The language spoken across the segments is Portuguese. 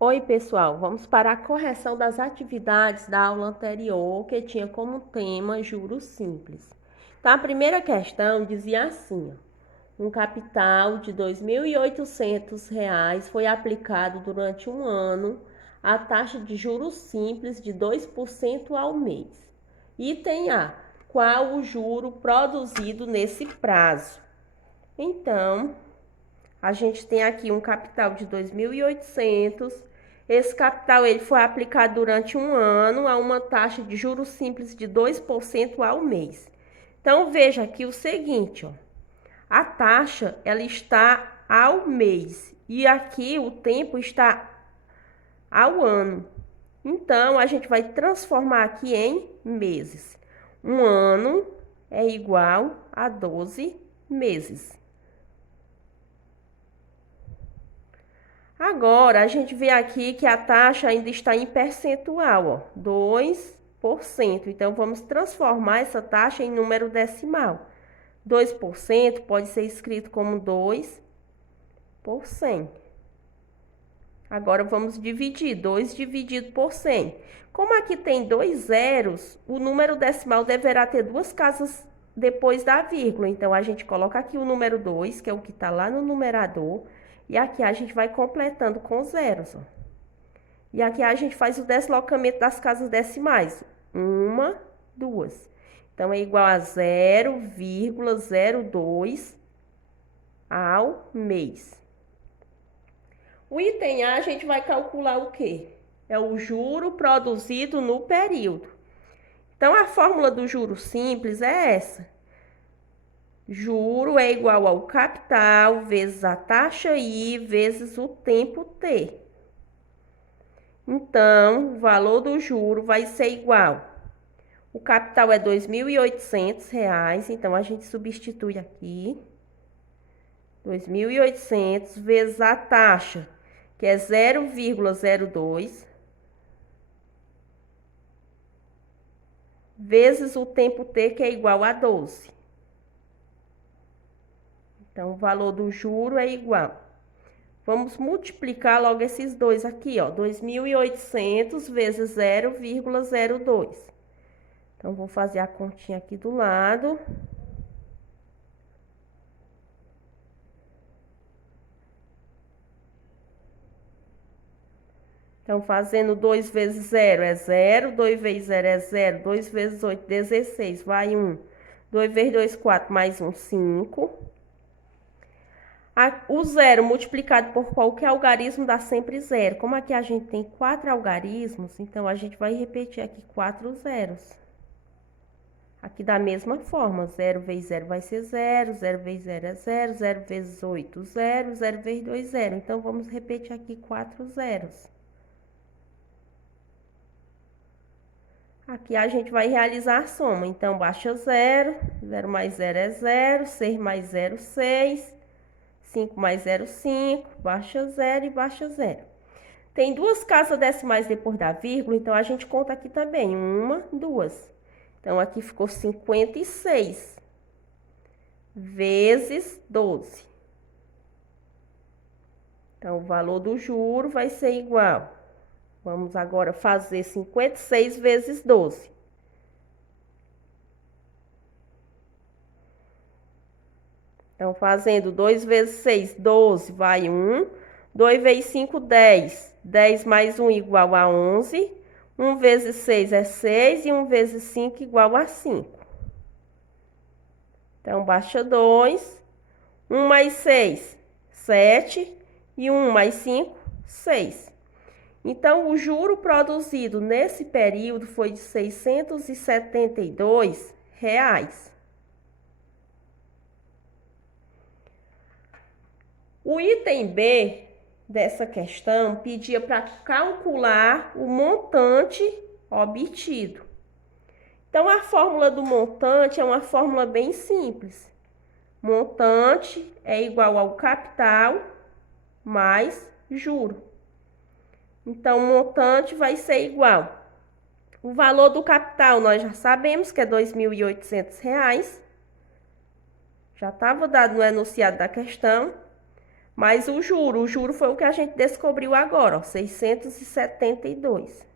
Oi, pessoal, vamos para a correção das atividades da aula anterior, que tinha como tema juros simples. Então, a primeira questão dizia assim: um capital de R$ 2.800 foi aplicado durante um ano a taxa de juros simples de 2% ao mês. Item A: qual o juro produzido nesse prazo? Então, a gente tem aqui um capital de 2.800. Esse capital ele foi aplicado durante um ano a uma taxa de juros simples de 2% ao mês. Então veja aqui o seguinte, ó. A taxa ela está ao mês e aqui o tempo está ao ano. Então a gente vai transformar aqui em meses. Um ano é igual a 12 meses. Agora, a gente vê aqui que a taxa ainda está em percentual, ó, 2%. Então, vamos transformar essa taxa em número decimal. 2% pode ser escrito como 2 por 100. Agora, vamos dividir. 2 dividido por 100. Como aqui tem dois zeros, o número decimal deverá ter duas casas depois da vírgula. Então, a gente coloca aqui o número 2, que é o que está lá no numerador. E aqui a gente vai completando com zeros, ó. E aqui a gente faz o deslocamento das casas decimais. 1, 2. Então, é igual a 0,02 ao mês. O item A, a gente vai calcular o quê? É o juro produzido no período. Então, a fórmula do juro simples é essa. Juro é igual ao capital vezes a taxa I vezes o tempo T. Então, o valor do juro vai ser igual. O capital é R$ 2.800, então a gente substitui aqui. 2.800 vezes a taxa, que é 0,02, vezes o tempo T, que é igual a 12. Então, o valor do juro é igual. Vamos multiplicar logo esses dois aqui, ó. 2.800 vezes 0,02. Então, vou fazer a continha aqui do lado. Então, fazendo 2 vezes 0 é 0, 2 vezes 0 é 0, 2 vezes 8, 16, vai 1. 2 vezes 2, 4, mais 1, 5. O zero multiplicado por qualquer algarismo dá sempre zero. Como aqui a gente tem 4 algarismos, então a gente vai repetir aqui 4 zeros. Aqui da mesma forma, 0 vezes 0 vai ser 0, 0 vezes 0 é 0, 0 vezes 8, 0, 0 vezes 2, 0. Então, vamos repetir aqui 4 zeros. Aqui a gente vai realizar a soma. Então, baixa 0, 0 mais 0 é 0, 6 mais 0, 6, 5 mais 0, 5, baixa 0 e baixa 0. Tem duas casas decimais depois da vírgula, então a gente conta aqui também. 1, 2. Então, aqui ficou 56 vezes 12. Então, o valor do juro vai ser igual. Vamos agora fazer 56 vezes 12. Então, fazendo 2 vezes 6, 12, vai 1. 2 vezes 5, 10. 10 mais 1 igual a 11. 1 vezes 6 é 6 e 1 vezes 5 igual a 5. Então, baixa 2. 1 mais 6, 7. E 1 mais 5, 6. Então, o juro produzido nesse período foi de R$ 672. O item B dessa questão pedia para calcular o montante obtido. Então, a fórmula do montante é uma fórmula bem simples. Montante é igual ao capital mais juro. Então, o montante vai ser igual. O valor do capital nós já sabemos que é R$ 2.800. Já estava dado no enunciado da questão. mais o juro foi o que a gente descobriu agora, ó, 672.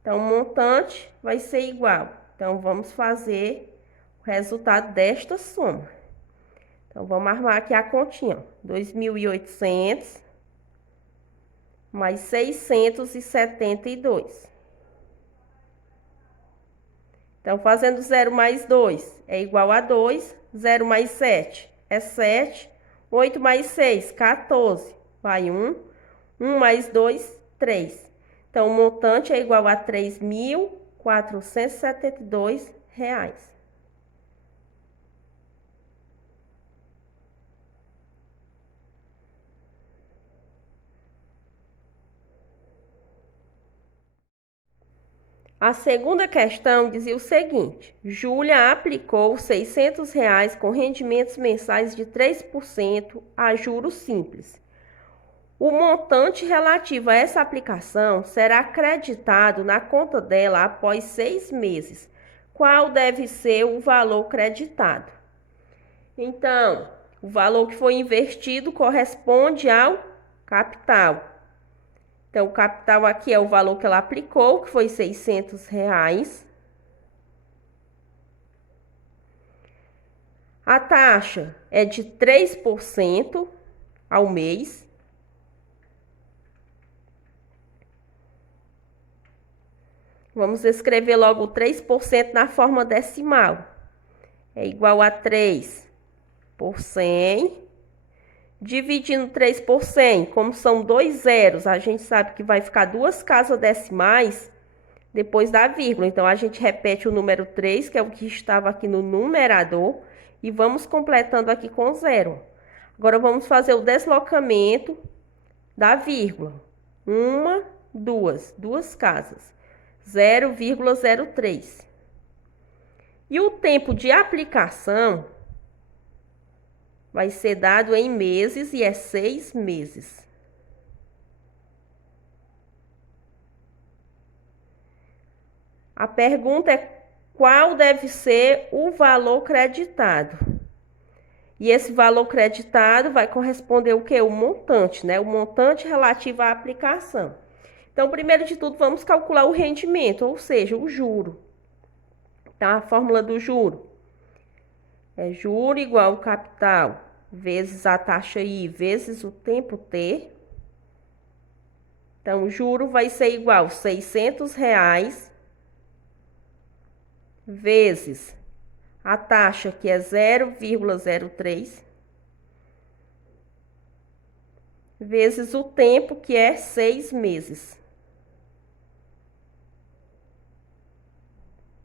Então, o montante vai ser igual. Então, vamos fazer o resultado desta soma. Então, vamos armar aqui a continha. 2.800 mais 672. Então, fazendo 0 mais 2 é igual a 2. 0 mais 7 é 7. 8 mais 6, 14. Vai 1. 1 mais 2, 3. Então, o montante é igual a R$ 3.472. A segunda questão dizia o seguinte: Júlia aplicou R$ 600 com rendimentos mensais de 3% a juros simples. O montante relativo a essa aplicação será creditado na conta dela após 6 meses. Qual deve ser o valor creditado? Então, o valor que foi investido corresponde ao capital. Então, o capital aqui é o valor que ela aplicou, que foi R$ 600. A taxa é de 3% ao mês. Vamos escrever logo o 3% na forma decimal. É igual a 3 por 100. Dividindo 3 por 100, como são 2 zeros, a gente sabe que vai ficar 2 casas decimais depois da vírgula. Então, a gente repete o número 3, que é o que estava aqui no numerador, e vamos completando aqui com 0. Agora, vamos fazer o deslocamento da vírgula. 1, 2 casas. 0,03. E o tempo de aplicação vai ser dado em meses e é 6 meses. A pergunta é qual deve ser o valor creditado. E esse valor creditado vai corresponder o quê? O montante, né? O montante relativo à aplicação. Então, primeiro de tudo, vamos calcular o rendimento, ou seja, o juro. Então, a fórmula do juro é juro igual ao capital vezes a taxa I vezes o tempo T. Então, o juro vai ser igual a R$ 600 vezes a taxa, que é 0,03, vezes o tempo, que é 6 meses.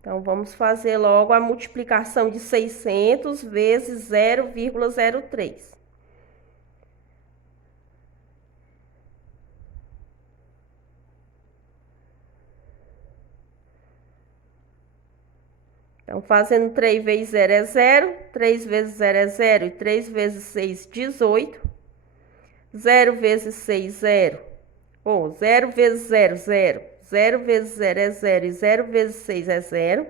Então, vamos fazer logo a multiplicação de 600 vezes 0,03. Então, fazendo 3 vezes 0 é 0, 3 vezes 0 é 0 e 3 vezes 6, 18. 0 vezes 6, 0. Ou 0 vezes 0, 0. 0 vezes 0 é 0 e 0 vezes 6 é 0.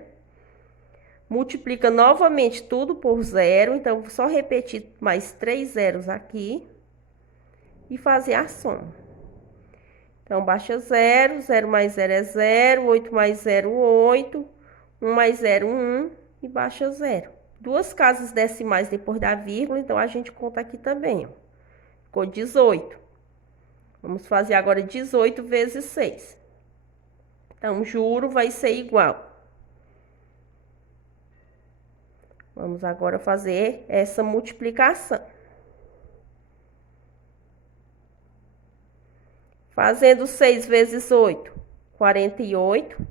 Multiplica novamente tudo por 0. Então, vou só repetir mais 3 zeros aqui e fazer a soma. Então, baixa 0. 0 mais 0 é 0. 8 mais 0, 8. 1 mais 0, 1. E baixa 0. 2 casas decimais depois da vírgula. Então, a gente conta aqui também, ó. Ficou 18. Vamos fazer agora 18 vezes 6. Então, o juro vai ser igual. Vamos agora fazer essa multiplicação. Fazendo 6 vezes 8, 48.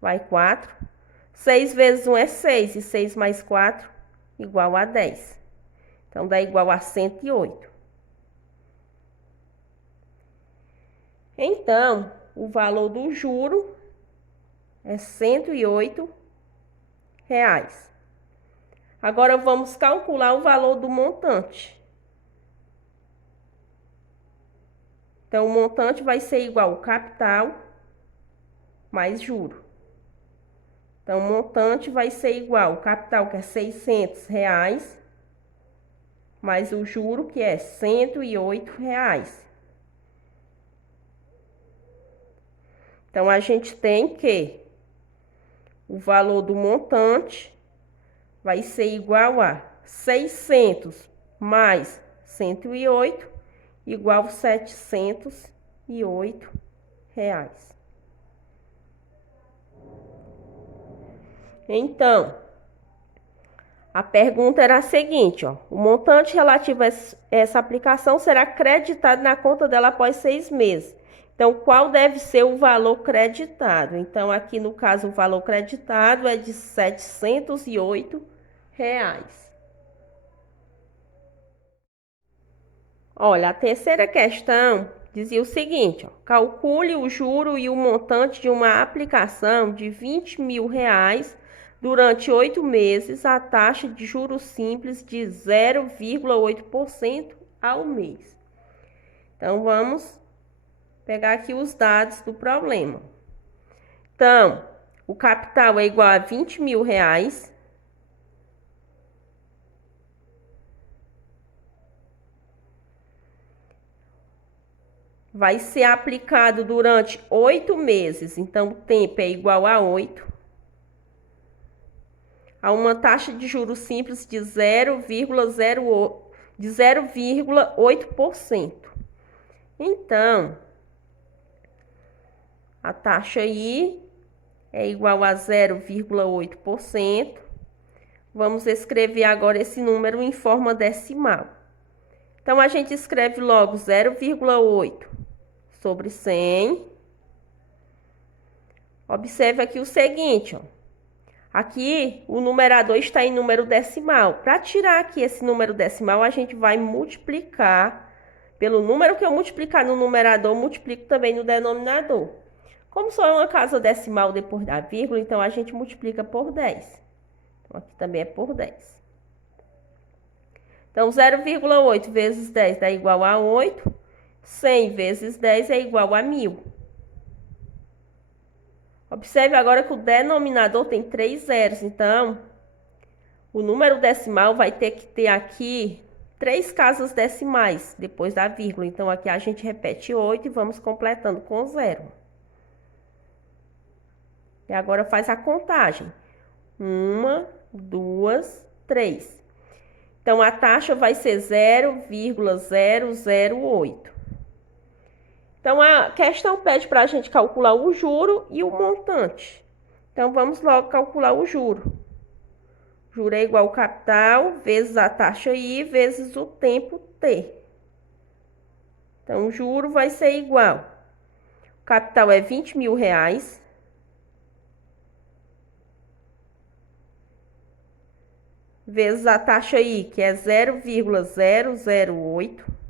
Vai 4. 6 vezes 1 é 6. E 6 mais 4, igual a 10. Então, dá igual a 108. Então, o valor do juro é R$ 108. Agora, vamos calcular o valor do montante. Então, o montante vai ser igual ao capital mais juro. Então, o montante vai ser igual ao capital, que é R$ 600, mais o juro, que é R$ 108. Então, a gente tem que o valor do montante vai ser igual a 600 mais 108, igual a R$ 708. Então, a pergunta era a seguinte, ó: o montante relativo a essa aplicação será creditado na conta dela após 6 meses. Então, qual deve ser o valor creditado? Então, aqui no caso, o valor creditado é de R$ 708. Olha, a terceira questão dizia o seguinte, ó: calcule o juro e o montante de uma aplicação de R$ 20.000 durante 8 meses, a taxa de juros simples de 0,8% ao mês. Então, vamos pegar aqui os dados do problema. Então, o capital é igual a R$ 20.000. Vai ser aplicado durante 8 meses, então o tempo é igual a 8. A uma taxa de juros simples de 0,8%. Então, a taxa aí é igual a 0,8%. Vamos escrever agora esse número em forma decimal. Então, a gente escreve logo 0,8 sobre 100. Observe aqui o seguinte, ó. Aqui o numerador está em número decimal. Para tirar aqui esse número decimal, a gente vai multiplicar pelo número que eu multiplicar no numerador, multiplico também no denominador. Como só é uma casa decimal depois da vírgula, então a gente multiplica por 10. Então aqui também é por 10. Então 0,8 vezes 10 dá igual a 8. 100 vezes 10 é igual a 1.000. Observe agora que o denominador tem 3 zeros, então o número decimal vai ter que ter aqui 3 casas decimais depois da vírgula. Então aqui a gente repete 8 e vamos completando com 0. E agora faz a contagem. 1, 2, 3. Então a taxa vai ser 0,008. Então, a questão pede para a gente calcular o juro e o montante. Então, vamos logo calcular o juro. O juro é igual ao capital vezes a taxa I vezes o tempo T. Então, o juro vai ser igual. O capital é R$ 20.000. Vezes a taxa I, que é 0,008.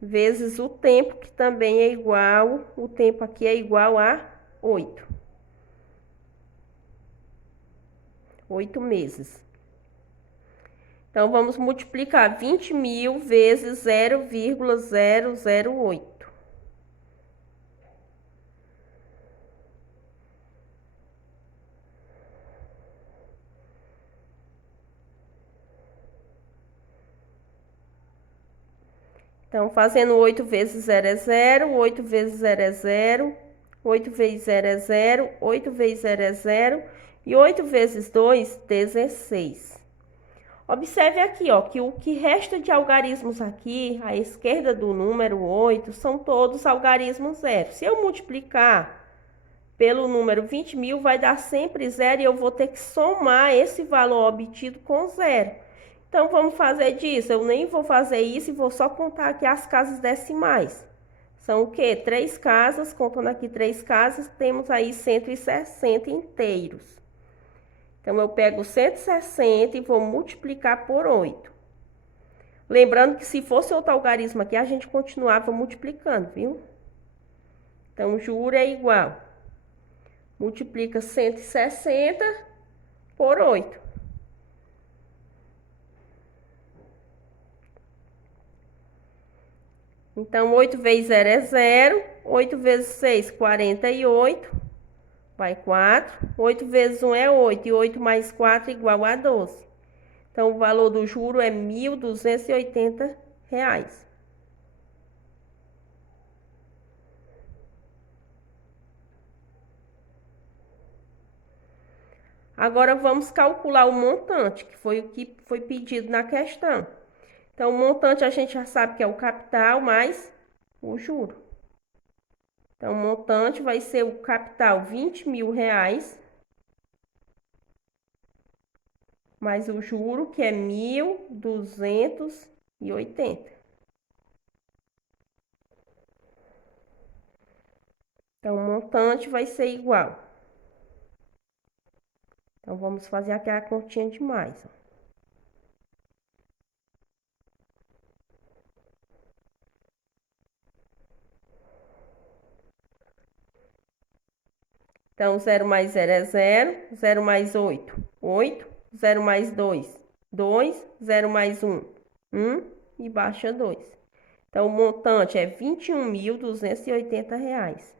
Vezes o tempo, que também é igual, o tempo aqui é igual a 8. 8 meses. Então, vamos multiplicar 20.000 vezes 0,008. Então, fazendo 8 vezes 0 é 0, 8 vezes 0 é 0, 8 vezes 0 é 0, 8 vezes 0 é 0 e 8 vezes 2, 16. Observe aqui, ó, que o que resta de algarismos aqui, à esquerda do número 8, são todos algarismos zero. Se eu multiplicar pelo número 20.000, vai dar sempre zero e eu vou ter que somar esse valor obtido com zero. Então, vamos fazer disso. Eu nem vou fazer isso e vou só contar aqui as casas decimais. São o quê? 3 casas, contando aqui 3 casas, temos aí 160 inteiros. Então, eu pego 160 e vou multiplicar por 8. Lembrando que se fosse outro algarismo aqui, a gente continuava multiplicando, viu? Então, o juro é igual. Multiplica 160 por 8. Então, 8 vezes 0 é 0. 8 vezes 6, 48. vai 4. 8 vezes 1 é 8. E 8 mais 4 igual a 12. Então, o valor do juro é R$ 1.280. Agora, vamos calcular o montante, que foi o que foi pedido na questão. Então, o montante a gente já sabe que é o capital mais o juro. Então, o montante vai ser o capital R$ 20.000, mais o juro, que é 1.280. Então, o montante vai ser igual. Então, vamos fazer aqui a continha de mais. Então, 0 mais 0 é 0. 0 mais 8, 8. 0 mais 2, 2. 0 mais 1, 1. E baixa 2. Então, o montante é R$ 21.280.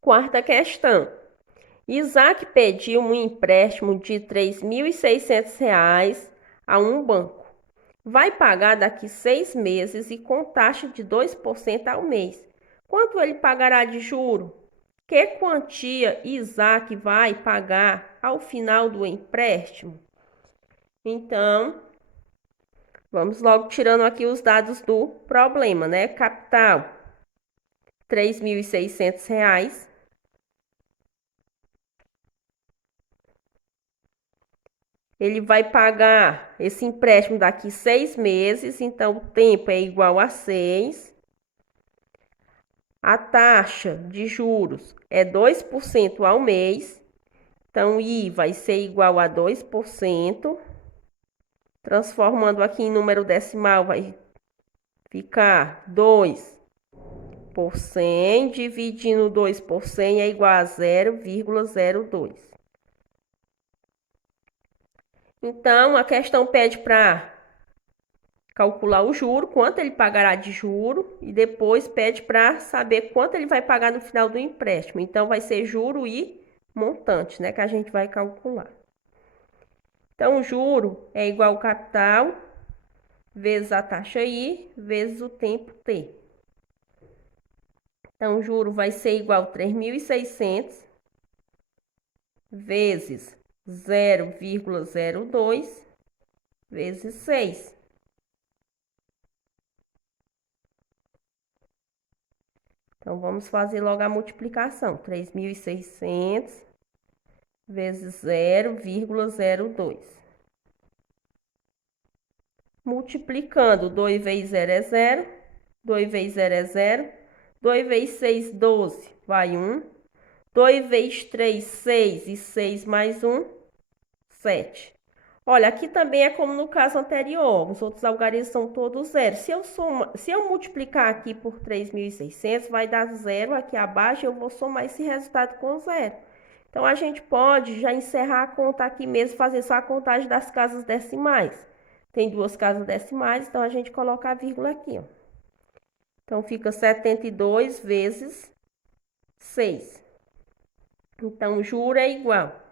Quarta questão. Isaac pediu um empréstimo de R$ 3.600 a um banco. Vai pagar daqui 6 meses e com taxa de 2% ao mês. Quanto ele pagará de juro? Que quantia Isaac vai pagar ao final do empréstimo? Então, vamos logo tirando aqui os dados do problema, né? Capital, R$ 3.600. Ele vai pagar esse empréstimo daqui 6 meses, então o tempo é igual a 6. A taxa de juros é 2% ao mês, então I vai ser igual a 2%. Transformando aqui em número decimal, vai ficar 2 por 100, dividindo 2 por 100 é igual a 0,02. Então, a questão pede para calcular o juro, quanto ele pagará de juro, e depois pede para saber quanto ele vai pagar no final do empréstimo. Então, vai ser juro e montante, né, que a gente vai calcular. Então, o juro é igual ao capital vezes a taxa I vezes o tempo T. Então, o juro vai ser igual a 3.600 vezes 0,02 vezes 6. Então, vamos fazer logo a multiplicação. 3.600 vezes 0,02. Multiplicando, 2 vezes 0 é 0. 2 vezes 0 é 0. 2 vezes 6, 12. Vai 1. 2 vezes 3, 6. E 6 mais 1, 7. Olha, aqui também é como no caso anterior, os outros algarismos são todos zero. Se eu multiplicar aqui por 3.600, vai dar zero aqui abaixo, eu vou somar esse resultado com zero. Então, a gente pode já encerrar a conta aqui mesmo, fazer só a contagem das casas decimais. Tem 2 casas decimais, então a gente coloca a vírgula aqui, ó. Então, fica 72 vezes 6. Então, o juro é igual.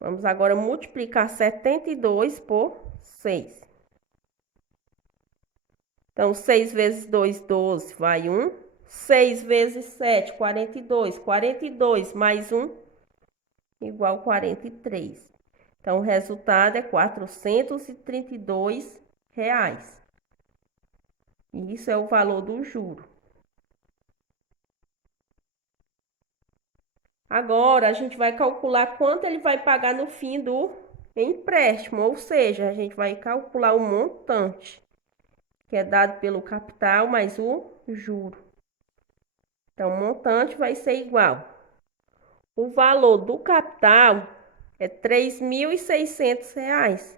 Vamos agora multiplicar 72 por 6. Então, 6 vezes 2, 12, vai 1. 6 vezes 7, 42. 42 mais 1, igual a 43. Então, o resultado é R$ 432. E isso é o valor do juro. Agora, a gente vai calcular quanto ele vai pagar no fim do empréstimo, ou seja, a gente vai calcular o montante, que é dado pelo capital mais o juro. Então, o montante vai ser igual. O valor do capital é R$ 3.600,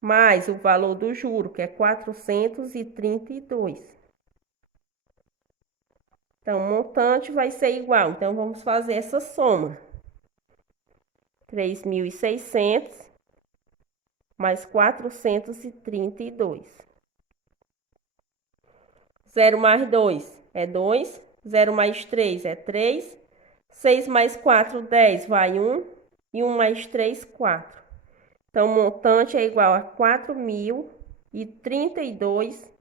mais o valor do juro, que é 432. Então, o montante vai ser igual. Então, vamos fazer essa soma. 3.600 mais 432. 0 mais 2 é 2. 0 mais 3 é 3. 6 mais 4, 10, vai 1. E 1 mais 3, 4. Então, o montante é igual a R$ 4.032.